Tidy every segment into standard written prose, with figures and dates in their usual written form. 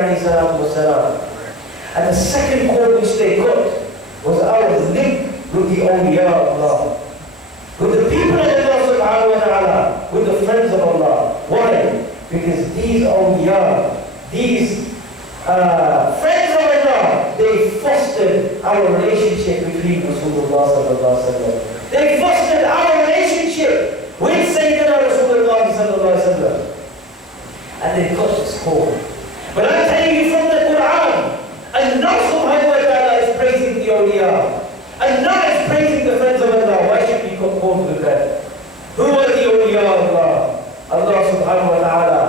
ﷺ. And the second call which they got was our link with the awliya of Allah, with the people of Allah subhanahu wa ta'ala, with the friends of Allah. Why? Because these awliya, these friends of Allah, they fostered our relationship between Rasulullah sallallahu alaihi wasallam. They fostered our relationship with Sayyidina Rasulullah sallallahu alaihi wasallam. And they got this call. But I'm telling you from the Quran, Allah subhanahu wa ta'ala is praising the awliya. Allah is praising the friends of Allah. Why should we compose with them? Who are the awliya of Allah? Allah subhanahu wa ta'ala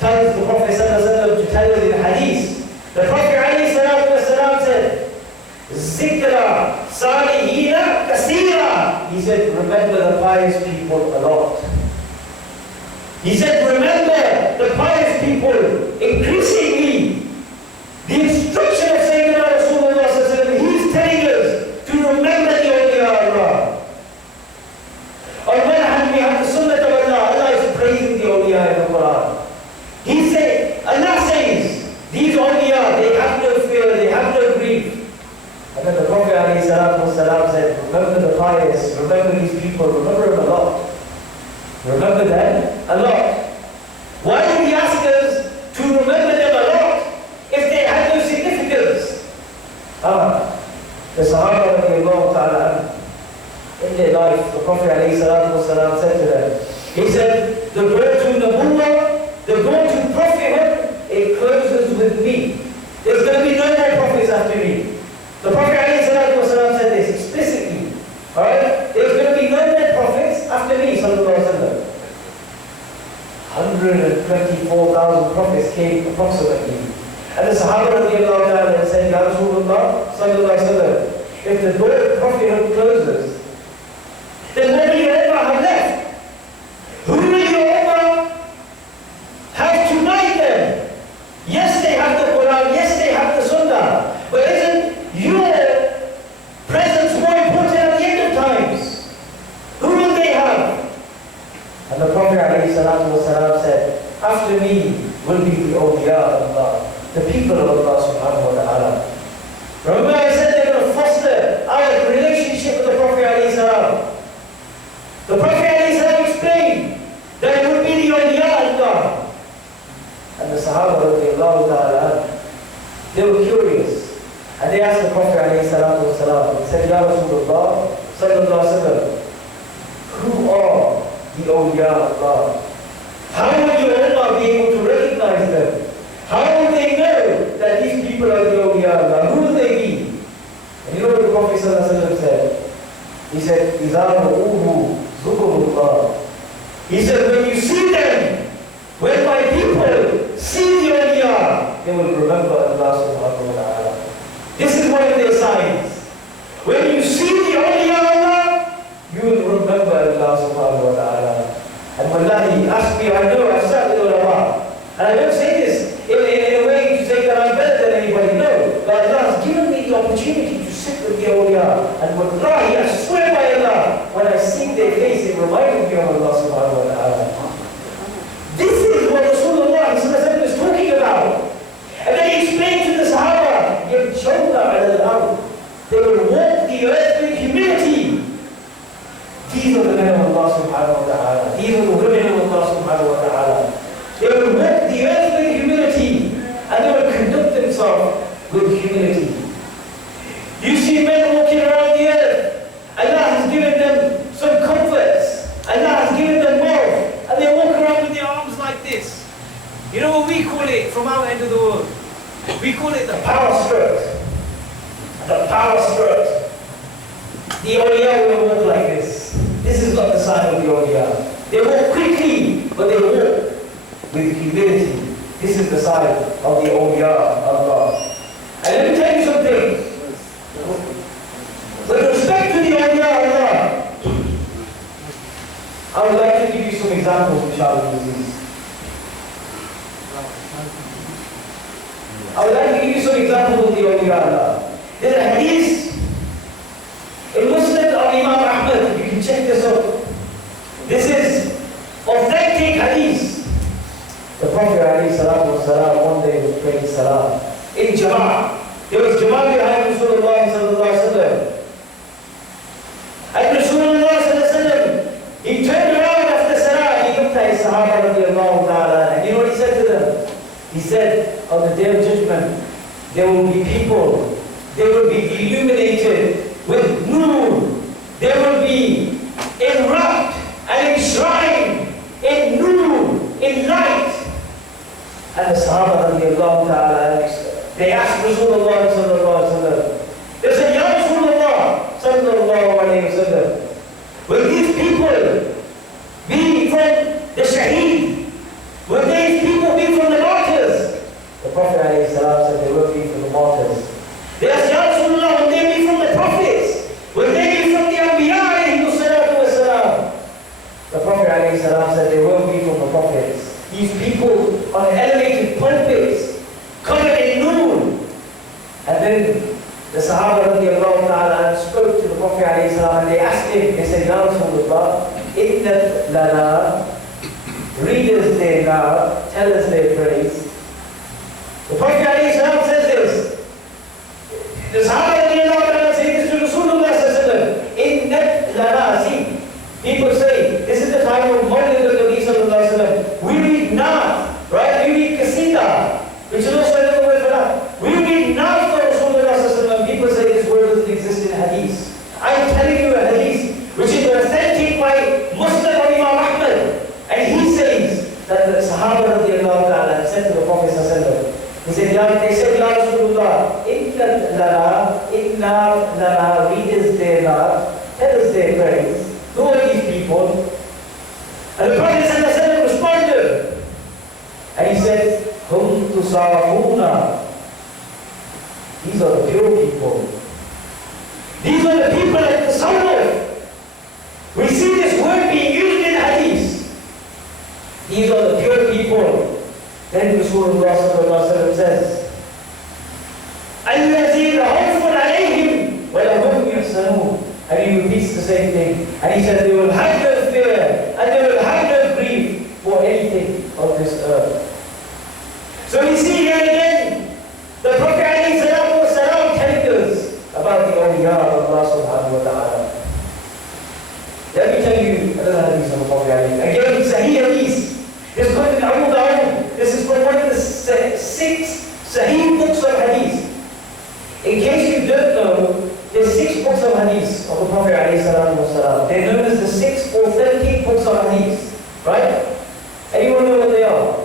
tells the Prophet sallallahu alaihi wasallam to tell us in hadith. The Prophet alayhi salatu wasalam said, Zikra salihina kasira. He said, remember the pious people a lot. He said, remember the pious people increasingly. The instruction of Sayyidina Rasulullah sallallahu alaihi wasallam, he's telling us to remember the awliya of Allah. On one hand, we have the sunnah of Allah. Allah is praising the awliya in the Quran. He said, Allah says, these awliya, they have no fear, they have no grief. And then the Prophet ﷺ said, remember the pious, remember these people, remember them a lot. Remember them a lot. Why did he ask us to remember them a lot if they had no significance? The Sahaba radiallahu ta'ala, in their life, the Prophet ﷺ said to them, he said, the door to Nabuwwah, the door to prophethood, it closes with me. There's going to be no more prophets after me. The Prophet ﷺ said this explicitly. Alright? There's going to be no more prophets after me, sallallahu alaihi wasallam. 124,000 prophets came approximately. And the Sahaba radiallahu ta'ala said, Ya Rasulullah, sallallahu alaihi wasallam, if the door of prophethood closes, then what will your ummah have left? Who will your ummah have to guide them? Yes, they have the Quran, yes, they have the Sunnah, but isn't your presence more important at the end of times? Who will they have? And the Prophet ﷺ said, after me will be the awliya of Allah, the people of Allah subhanahu wa ta'ala. Remember I said they're going to foster our relationship with the Prophet ﷺ. The Prophet ﷺ explained that it would be the awliya of Allah. And the Sahaba radiallahu ta'ala, they were curious. And they asked the Prophet ﷺ, they said, Ya Rasulullah, sallallahu alaihi wasallam, who are the awliya of Allah? How will your ummah be able to recognize them? How will they know that these people are the awliya of Allah? Who will they be? And you know what the Prophet ﷺ said? He said, إِذَا رَؤُوهُ ذُكُرُ اللَّهِ. He said, when you see them, when my people see the awliya, they will remember Allah subhanahu wa ta'ala. This is one of their signs. When you see the awliya of Allah, you will remember Allah subhanahu wa ta'ala. And wallahi, ask me, I know, I've sat with ulama. And I don't say this in a way to say that I'm better than anybody. No. But Allah has given me the opportunity to sit with the awliya. And wallahi, I swear by Allah, when I see their face, it reminds me of Allah subhanahu wa ta'ala. This is what Rasulullah is talking about. And then he explained to the Sahaba, يَبْجَوْنَ عَلَى الْأَرْضِ. They will walk the earth with humility. These are the men of Allah subhanahu wa ta'ala. These are the women of Allah subhanahu wa ta'ala. They will walk the earth with humility. And they will conduct themselves with humility. You see men walking around the earth. Allah has given them some comforts. Allah has given them wealth. And they walk around with their arms like this. You know what we call it from our end of the world? We call it the power skirt. The power skirt. The awliya will walk like this. This is not the sign of the awliya. They walk quickly, but they walk with humility. This is the sign of the awliya of Allah. And let me tell you something. With respect to the awliya of Allah, I would like to give you some examples, inshallah. I would like to give you some examples of the awliya of Allah. There's a hadith in Muslim of Imam Ahmad. You can check this out. This is authentic hadith. The Prophet ﷺ one day was praying salah. In Jama'ah. There was Jama'ah behind Rasulullah sallallahu alaihi wasallam. And Rasulullah sallallahu alaihi wasallam, he turned around after salah, he looked at his Sahaba radiallahu ta'ala, and you know what he said to them? He said, on the day of judgment, there will be people, they will be illuminated with nur. They will be enwrapped and enshrined in nur, in light. And the Sahaba radiallahu ta'ala, they asked Rasulullah sallallahu alaihi wasallam, they said, Ya Rasulullah sallallahu alaihi wasallam, will these people be from the shaheed? Will these people be from the martyrs? The Prophet alayhi salam said they will be from the martyrs. They asked, Ya Rasulullah, will they be from the prophets? Will they be from the Anbiya alayhi salatu wasalam? The Prophet alayhi salam said they will be from the prophets. These people on elevated pulpits, covered in nur. And then the Sahaba radiallahu ta'ala spoke to the Prophet alayhi salam and they asked him, they said, Ya Rasulullah, Inna lana, read us their love, tell us their praise. The Prophet alayhi salam says this. The Sahaba radiallahu ta'ala say this to Rasulullah sallallahu alaihi wasallam. Inna lana, see, people say, this is the time of Malik al-Nabi sallallahu alaihi wasallam. We read Naat, right? We read Qasida, which is also another word for that. We read Naat for Rasulullah sallallahu alaihi wasallam. People say this word doesn't exist in Hadith. I'm telling you a Hadith, which is authentic by Muslim of Imam Ahmad. And he says that the Sahaba radiallahu ta'ala said to the Prophet sallallahu alaihi wasallam, he said, they said, Ya Rasulullah, inna lana, read us their love, tell us their praise. Who are these people? And the Prophet sallallahu alaihi wasallam responded. And he said, Hum tusafuna. These are the pure people. These are the people at the Sadr. We see this word being used in Hadith. These are the pure people. Then Rasulullah sallallahu alaihi wasallam says, الَّذِينَ خَوْفٌ عَلَيْهِمْ وَلَهُمْ يُحْزَنُونَ. And he repeats the same thing. And he says, they will have no fear and they will have no grief for anything of this earth. So we see here again, the Prophet ﷺ telling us about the awliya of Allah subhanahu wa ta'ala. Let me tell you another hadith of the Prophet ﷺ. Again, Sahih hadith. This is from Abu Dawud. This is from one of the 6 Sahih books of hadith. In case you don't know, there's 6 books of hadith of the Prophet ﷺ. They're known as the 6 authentic books of hadith. Right? Anyone know what they are?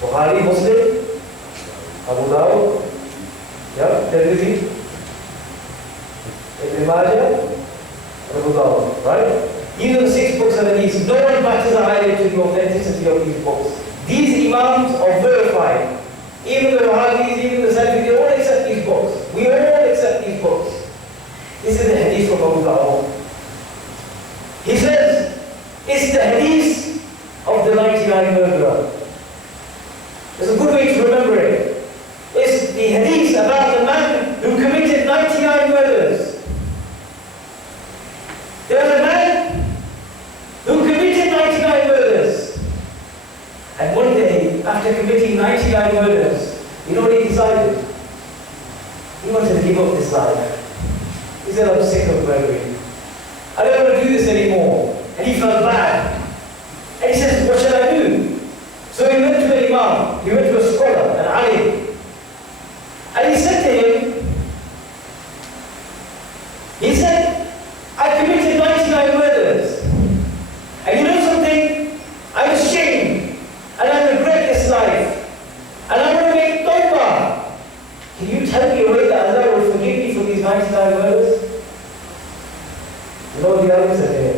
Bukhari, Muslim, Abu Dawud, yeah, Tirmidhi, Ibn Majah, Abu Dawud, right? These are the 6 books of hadith. No one matches a higher to the authenticity of these books. These Imams are verified. Even the Wahhabis, even the Salafi, they all accept these books. We all accept these books. This is the hadith of Abu Dawud. He says, it's the hadith of the 99 murderer. There's a good way to remember it. It's the hadith about the man who committed 99 murders. There was a man who committed 99 murders. And one day, after committing 99 murders, you know what he decided? He wanted to give up this life. He said, I'm sick of murdering. I don't want to do this anymore. And he felt bad. And he says, what shall I do? So he went to an imam, he went to a scholar, an alim. And he said to him, he said, I committed 99 murders. And you know something? I'm ashamed. And I regret this life. And I want to make tawbah. Can you tell me a way that Allah will forgive me for these 99 murders? You know what the other said to him?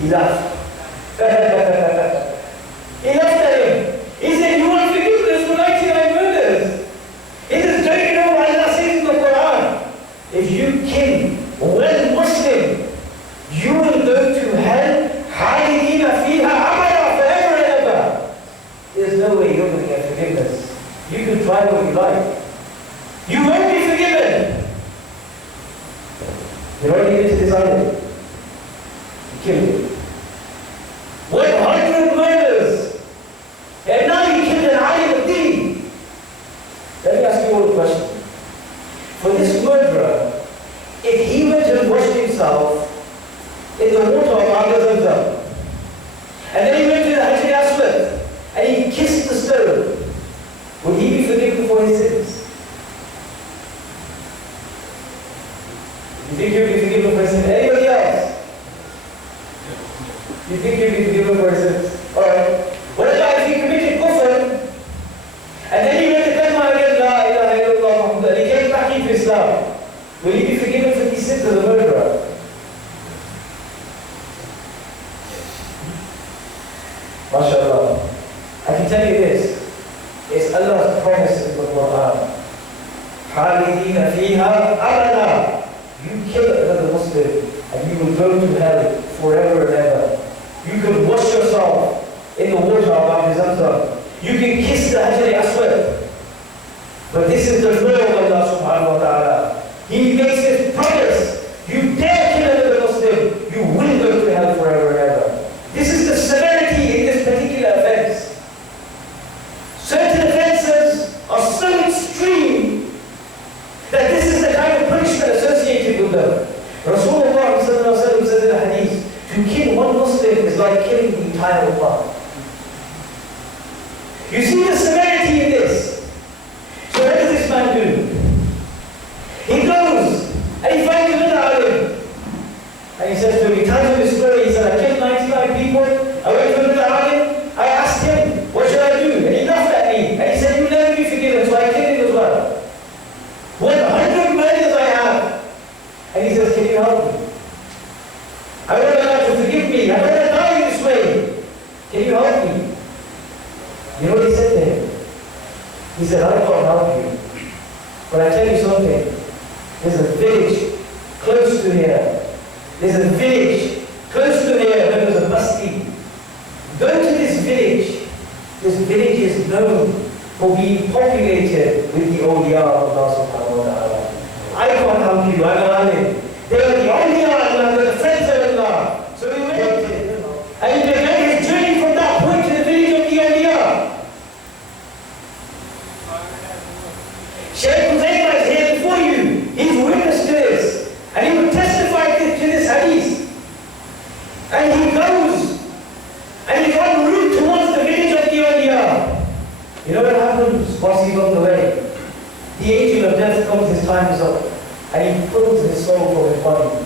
He laughed. He laughed at him. He said, you want forgiveness for 99 murders? He says, don't you know what Allah says in the Quran? If you kill one Muslim, you will go to hell, خالدين فيها أبدا, forever and ever. There's no way you're going to get forgiveness. You can try what you like. You won't be forgiven. You're already into this island. You killed him. 100 murders. And this. It's Allah's promise in the Quran. خَالِدِينَ فِيهَا أَبَدًا. You kill another Muslim and you will go to hell forever and ever. You can wash yourself in the water of Zamzam. You can kiss the Hajar Aswad. But this is the law of Allah subhanahu wa ta'ala. He makes this promise. You dare kill another Muslim, you will go to hell forever and ever. This is the severity in this particular offense. Certain offenses are so extreme that this is the kind of punishment associated with them. Rasulullah said in the hadith, to kill one Muslim is like killing the entire ummah. You see the severity in this. So what does this man do? He goes and he finds another alim. And he says to him, he tells him this story. He said, I killed 99 people. I went to another alim. I asked him, what should I do? And he laughed at me. And he said, you'll never be forgiven. So I killed him as well. 100 murders I have. And he says, can you help me? I want Allah to forgive me. I want to die this way. Can you help me? You know what he said to him? He said, I can't help you. But I tell you something. There's a village close to here. There's a village close to here known as a Basti. Go to this village. This village is known for being populated with the awliya of Allah subhanahu wa ta'ala. I can't help you. I'm an alim. They are the awliya of Allah. They're the friends of Allah. So we went. And he began his journey from that point to the village of the awliya. Shaykh Huzaymah is here before you. He's witness to this. And he will testify to this hadith. And he goes and he's en route towards the village of the awliya. You know what happens once he's on the way? The angel of death comes, his time is up. And he pulls his soul from his body.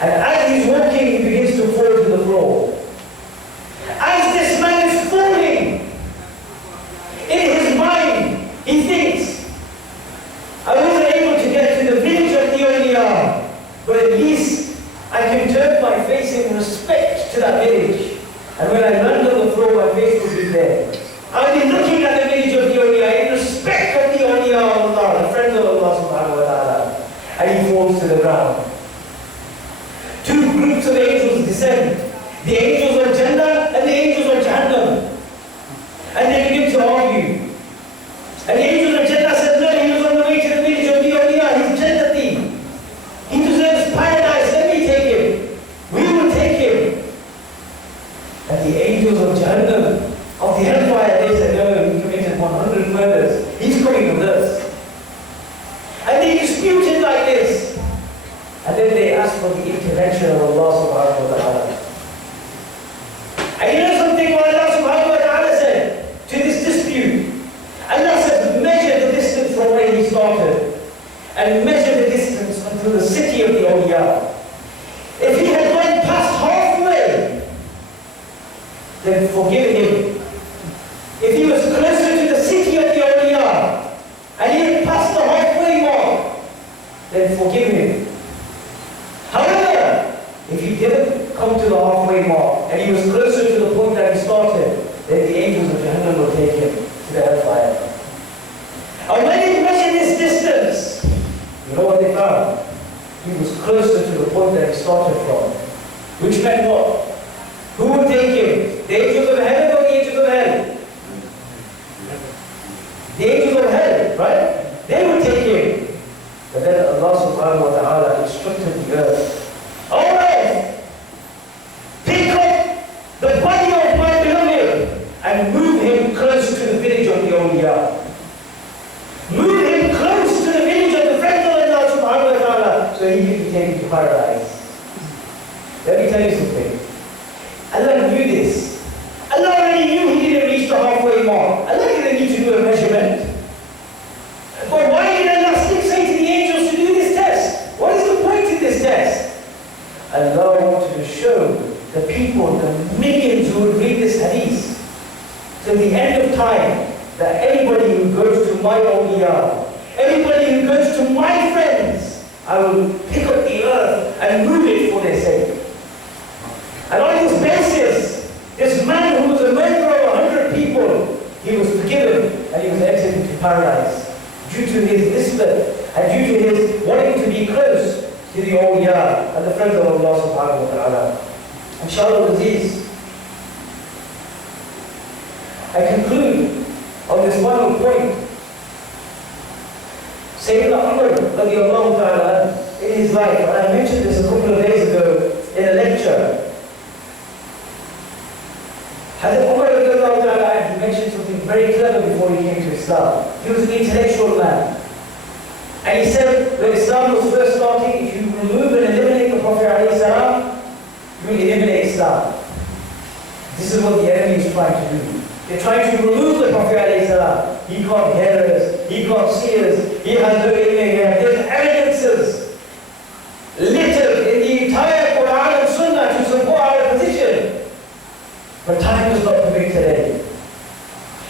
And as he's walking, he begins to fall to the floor. As this man is falling, in his mind, he thinks, I wasn't able to get to the village of the awliya, but at least I can turn my face in respect to that village. And when I land on the floor, my face will be there. I'll be looking at the village of the awliya in respect of the awliya of Allah, the friends of Allah subhanahu wa ta'ala. And he falls to the ground. Two groups of angels descend. The angels of Jannah and the angels of Jahannam. And they begin to argue. And the angels of Jannah said, no, he was on the way to the village of the awliya. He's Jannati. He deserves paradise. Let me take him. We will take him. And the angels of Jahannam, of the hellfire, they said, no, he committed 100 murders. He's coming with us. And they disputed like this. And then they asked for the intervention of Allah subhanahu wa ta'ala. And you know something what Allah subhanahu wa ta'ala said to this dispute? Allah said, measure the distance from where he started. And measure the distance until the city of the awliya. If he had gone past halfway, then forgive him. If he was closer to the city of the awliya, and he had passed the halfway mark, then forgive him. However, if he didn't come to the halfway mark, and he was closer to the point that he started, then the angels of Jahannam will take him to the hellfire. And when they measured this distance, you know what they found? He was closer to the point that he started from. Which meant what? Who would take him? The angels of heaven or the angels of hell? The angels of hell, right? They would take him. But then Allah subhanahu wa ta'ala instructed the earth. Alright! Pick up the body of my beloved and move him close to the village of the awliya. Move him close to the village of the friends of Allah subhanahu wa ta'ala so he can be taken to paradise. Let me tell you something. Allah knew this. Allah already knew he didn't reach the halfway mark. Allah didn't need to do a measurement. But why did Allah still say to the angels to do this test? What is the point in this test? Allah wanted to show the people, the millions who would read this hadith, till the end of time, that anybody who goes to my awliya, anybody who goes to my friends, I will pick up the earth and move it for their sake. And on this basis, this man who was a murderer of 100 people, he was forgiven and he was entered into paradise due to his nisbah and due to his wanting to be close to the awliya and the friends of Allah subhanahu wa ta'ala. Inshallah Aziz, I conclude on this final point. Sayyidina Umar radiallahu ta'ala in his life, and I mentioned this a couple of days ago in a lecture. Hazrat Umar radiallahu ta'ala, he mentioned something very clever before he came to Islam. He was an intellectual man. And he said, when Islam was first starting, if you remove and eliminate the Prophet ﷺ, you will eliminate Islam. This is what the enemy is trying to do. They're trying to remove the Prophet ﷺ. He can't hear us, he can't see us, he has no ilm here. There's evidences littered in the entire Quran and Sunnah to support our position. But time does not permit today.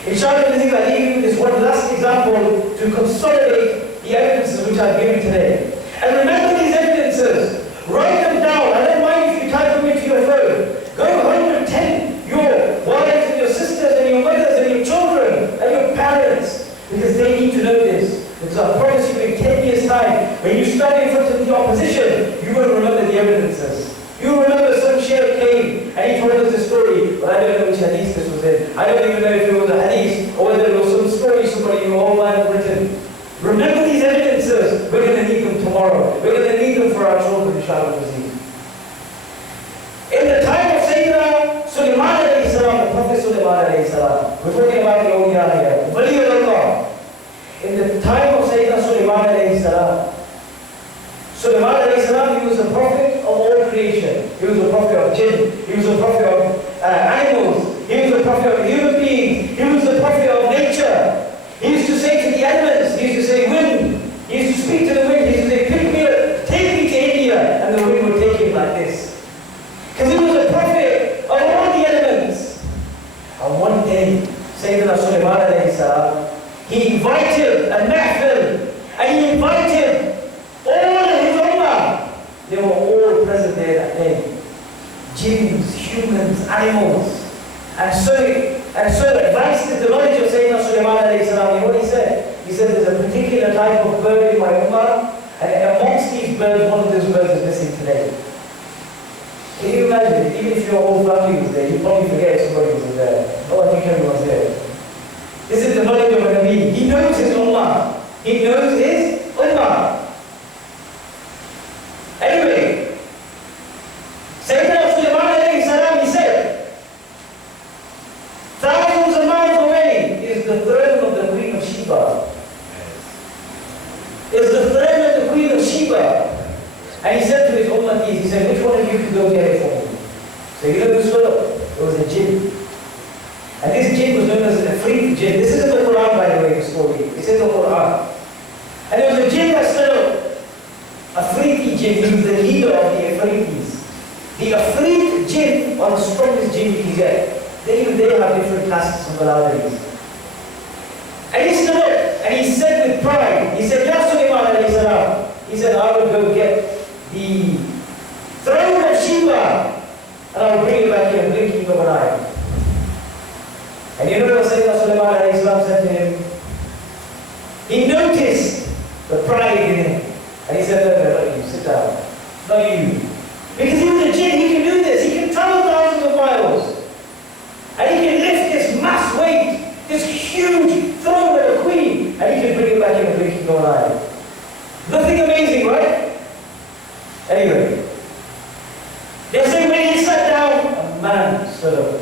Inshallah, I leave you this one last example to consolidate the evidences which I've given today. And remember these evidences. Write them down. I don't mind if you type them into your phone. Go home and tell your wives and your sisters and your mothers and your children and your parents, because they need to know this. Because I promise you, in 10 years' time, when you stand in front of the opposition, you will remember the evidences. You remember some Shaykh came and he told us the story, but I don't know which hadith this was in. I don't even know if it was a hadith or whether it was some story somebody in your own mind written. Remember these evidences. We're going to need them tomorrow. We're going to need them for our children, inshallah. In the time of Sayyidina Sulaiman alayhi salam, the Prophet Sulaiman alayhi salam, we're talking about the awliya here, Wali Allah. In the time of Sayyidina Sulaiman alayhi salam, Sulaiman alayhi salam, he was a prophet of all creation. He was a prophet of jinn. He was a prophet of animals. He was a prophet of human beings. He was a prophet of nature. He used to say to the elements, he used to say wind. He used to speak to the wind. He used to say, pick me up, take me to India. And the wind would take him like this. Because he was a prophet of all the elements. And one day, Sayyidina Sulaiman alayhi salam, he invited a mahfil, and he invited all of his ummah. They were all present there that day. Jinns, humans, animals. And so advanced is the knowledge of Sayyidina Sulaiman alayhi salam. You know what he said? He said there's a particular type of bird in my ummah, and amongst these birds, one of those birds is missing today. Can you imagine? Even if your whole family was there, you probably forget somebody was there. Oh, I think everyone's there. This is the knowledge of a NABI. He knows his ummah. He knows his ummah. Anyway, Sayyidina Sulaiman alayhi salam, he said, thousands of miles away is the throne of the Queen of Sheba. Is the throne of the Queen of Sheba. And he said to his ummatis, he said, which one of you can go get it for me? So you know this fellow? It was a jinn. And this jinn was known as an Afriq jinn. This is in the Quran, by the way, the story. It's in the Quran. And it was a jinn that stood up. Afriqi jinn, he was the leader of the Afriqis. The Afriq jinn are the strongest jinn you can get. They have different tasks and maladies. And he stood up and he said with pride, he said, Ya Sulaiman alayhi salam, he said, I will go get the throne of Sheba and I will bring it back here in blinking of an eye. And you know what Sayyidina Sulaiman alayhi salam said to him? He noticed the pride in him. And he said, no, not you, sit down. Not you. Because he was a jinn, he can do this. He can travel thousands of miles. And he can lift this mass weight, this huge throne of a queen, and he can bring it back in a blinking of an eye. Nothing amazing, right? Anyway, they say when he sat down, a man stood up.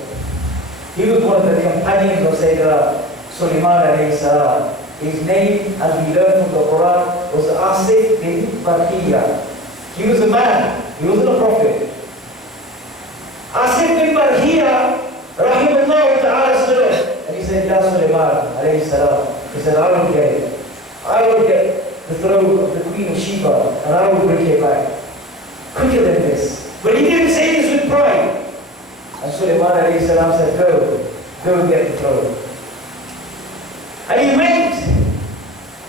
He was one of the companions of Sayyidina Sulaiman alayhi salam. His name, as we learn from the Quran, was ACIC bin Barhiya. He was a man, he wasn't a prophet. ACIC bin Barhiya, rahimahullah ta'ala, stood up and he said, Ya Sulaiman alayhi salam. He said, I will get it. I will get the throne of the Queen of Sheba and I will bring it back. Quicker than this. But he didn't say this with pride. And Sulaiman alayhi salam said, go and get the throne. And he went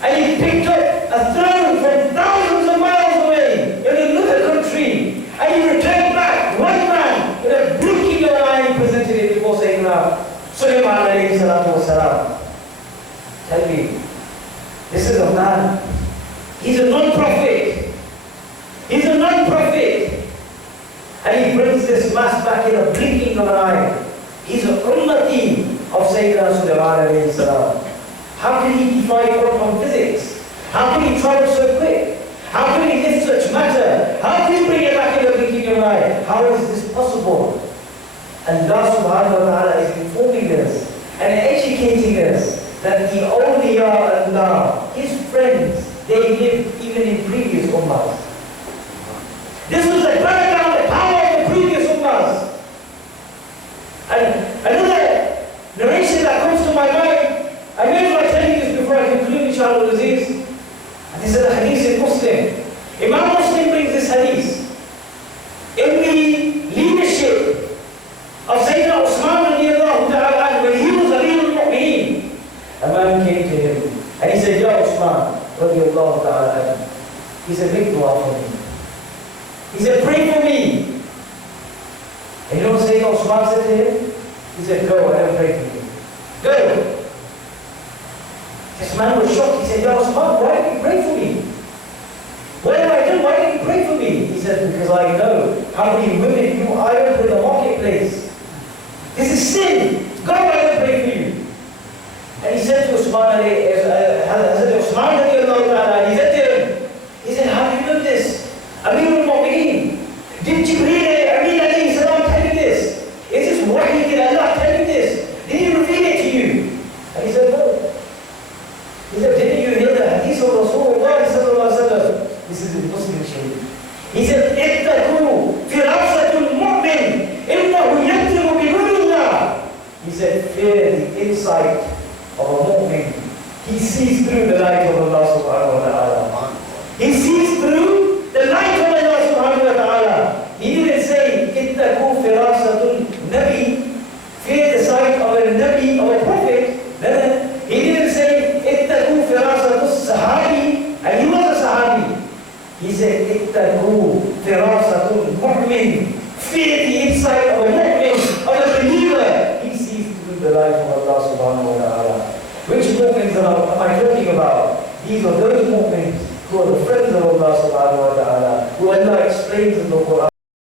and he picked up a throne from thousands of miles away in another country. And he returned back, one man, in a blinking of an eye, presented it before Sayyidina Sulaiman alayhi salatu wasalam. salam, tell me, this is a man, he's a non-prophet. He's a non-prophet. And he brings this mass back in a blinking of an eye. He's an ummati of Sayyidina Sulaiman alayhi salam. How can he defy quantum physics? How can he travel so quick? How can he lift such matter? How can he bring it back in a blinking of an eye? How is this possible? And Allah subhanahu wa ta'ala is informing us and educating us that the awliya Allah, his friends, they lived even in previous ummahs. This was the background, the power of the previous ummahs. And another narration that comes to my mind, I may as well tell you this before I conclude, inshallah, Aziz. And this is a hadith in Muslim. Imam Muslim brings this hadith. In the leadership of Sayyidina Usman radiallahu ta'ala, when he was Amirul Mu'mineen, a man came to him and he said, Ya Usman radiallahu ta'ala, he said, make dua for me. He said, pray for me. And you know what Sayyidina Usman said to him? He said, go and pray for me. Go. This man was shocked. He said, Ya Usman, why did you pray for me? What have I done? Why did you pray for me? He said, because I know how many women you eye up in the marketplace. This is sin. Go and pray for you. And he said to Usman, he said to him, he said, how do you know this? Amirul Mu'mineen, did Jibreel alayhi salam tell you this? Is this wahi? Did Allah tell you this? Did he reveal it to you? And he said, no. He said, didn't you hear the hadith of Rasulullah sallallahu alaihi wasallam? This is in Muslim Sharif. He said, ittaqu firasatul mu'min, innahu yaktimu bi nurillah. He said, fear the insight of a mu'min. He sees through the light of Allah subhanahu wa ta'ala. He sees through the light of Allah subhanahu wa ta'ala. He didn't say, ittaqu firasatul nabi, fear the sight of a nabi, of a prophet. No. He didn't say, ittaqu firasatul sahabi, and he was a sahabi. He said, ittaqu firasatul mu'min, fear the insight of a mu'min, of a believer. He sees through the light of Allah subhanahu wa ta'ala. Which mu'mins am I talking about? These are those mu'mins who are the friends of Allah subhanahu wa ta'ala, who Allah explains in the Quran.